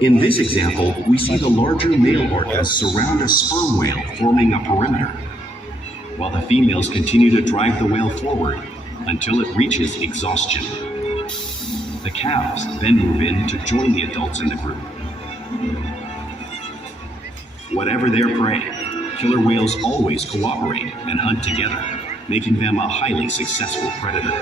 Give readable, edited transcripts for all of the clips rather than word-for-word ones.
In this example, we see the larger male orcas surround a sperm whale, forming a perimeter, while the females continue to drive the whale forward until it reaches exhaustion. The calves then move in to join the adults in the group. Whatever their prey, killer whales always cooperate and hunt together, making them a highly successful predator.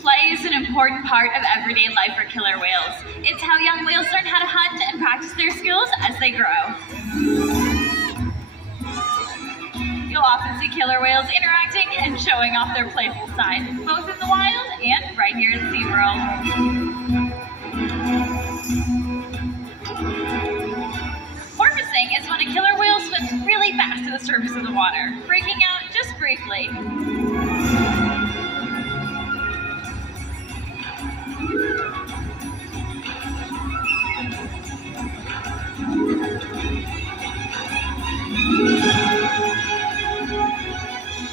Play is an important part of everyday life for killer whales. It's how young whales learn how to hunt and practice their skills as they grow. You'll often see killer whales interacting and showing off their playful side, both in the wild and right here at SeaWorld. Porpoising is when a killer whale swims really fast to the surface of the water, breaking out just briefly.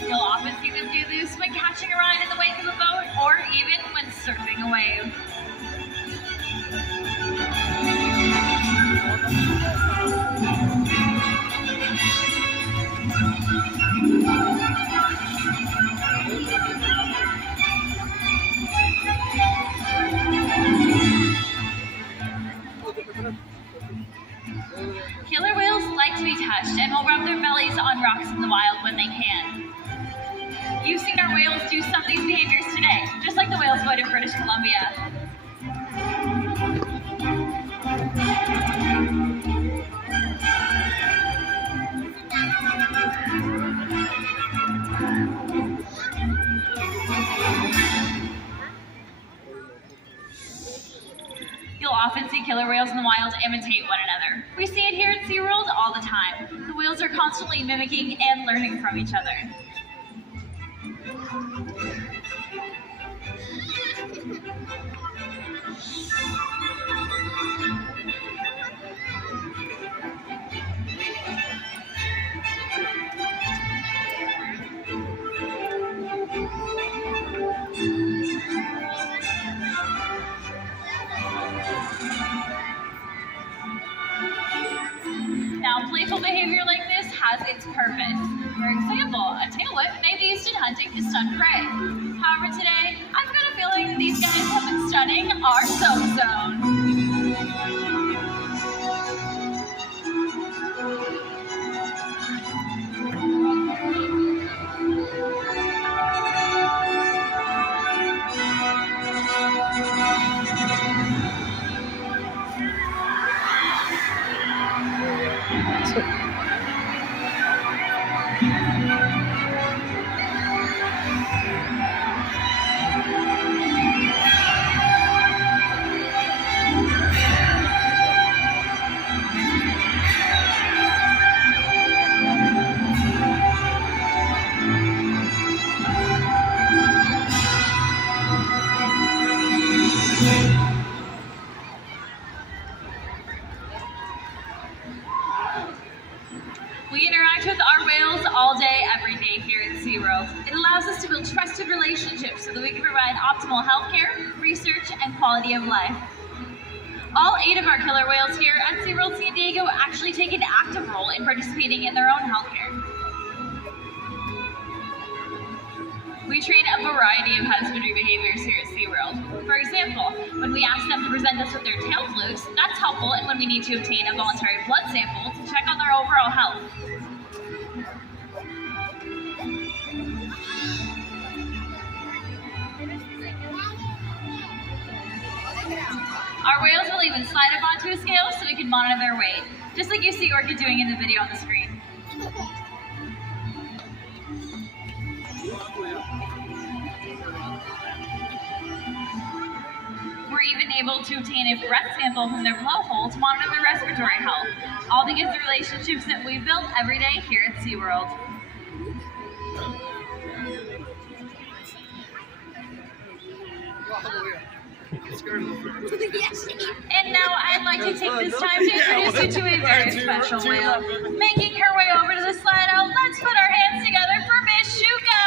You'll often see them do this when catching a ride in the wake of a boat or even when surfing a wave. Killer whales like to be touched and will rub their bellies on rocks in the wild when they can. You've seen our whales do some of these behaviors today, just like the whales would in British Columbia. You'll often see killer whales in the wild imitate one another. We see it here at SeaWorld all the time. The whales are constantly mimicking and learning from each other. Now, playful behavior like this has its purpose. For example, a tail whip may be used in hunting to stun prey. However, today, I've got a feeling that these guys have been stunning our soap zone. We interact with our whales all day, every day here at SeaWorld. It allows us to build trusted relationships so that we can provide optimal healthcare, research, and quality of life. All 8 of our killer whales here at SeaWorld San Diego actually take an active role in participating in their own healthcare. We train a variety of husbandry behaviors here at SeaWorld. For example, when we ask them to present us with their tail flukes, that's helpful, and when we need to obtain a voluntary blood sample to check on their overall health. Our whales will even slide up onto a scale so we can monitor their weight, just like you see Orca doing in the video on the screen. We're even able to obtain a breath sample from their blowhole to monitor their respiratory health, all because of the relationships that we build every day here at SeaWorld. And now I'd like to take this time to introduce you to a very special whale. Making her way over to the slide out, let's put our hands together for Miss Shuka!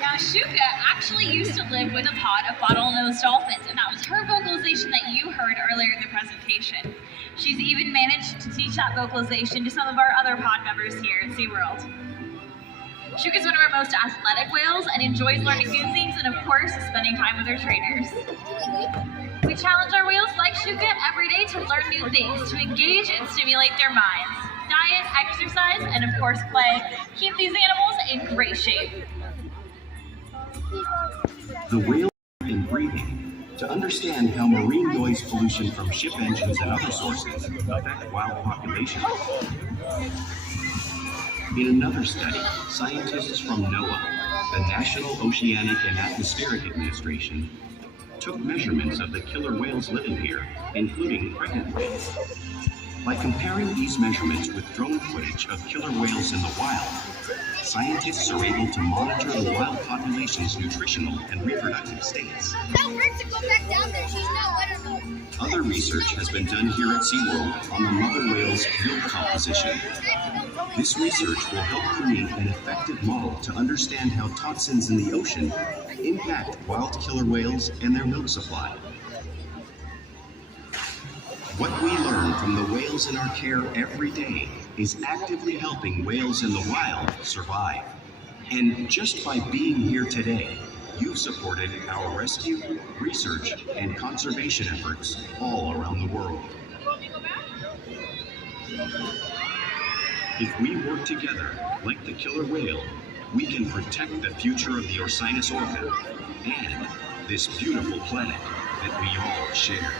Now Shuka actually used to live with a pod of bottlenose dolphins, and that was her vocalization that you heard earlier in the presentation. She's even managed to teach that vocalization to some of our other pod members here at SeaWorld. Shuka's one of our most athletic whales and enjoys learning new things and, of course, spending time with her trainers. We challenge our whales like Shuka every day to learn new things, to engage and stimulate their minds. Diet, exercise, and, of course, play keep these animals in great shape. The whale in breathing to understand how marine noise pollution from ship engines and other sources affect wild populations. In another study, scientists from NOAA, the National Oceanic and Atmospheric Administration, took measurements of the killer whales living here, including pregnant whales. By comparing these measurements with drone footage of killer whales in the wild, scientists are able to monitor the wild population's nutritional and reproductive states. Tell her to go back down there. She's not wet enough. Other research has been done here at SeaWorld on the mother whale's gill composition. This research will help create an effective model to understand how toxins in the ocean impact wild killer whales and their milk supply. What we learn from the whales in our care every day is actively helping whales in the wild survive. And just by being here today, you've supported our rescue, research, and conservation efforts all around the world. If we work together, like the killer whale, we can protect the future of the Orcinus orca and this beautiful planet that we all share.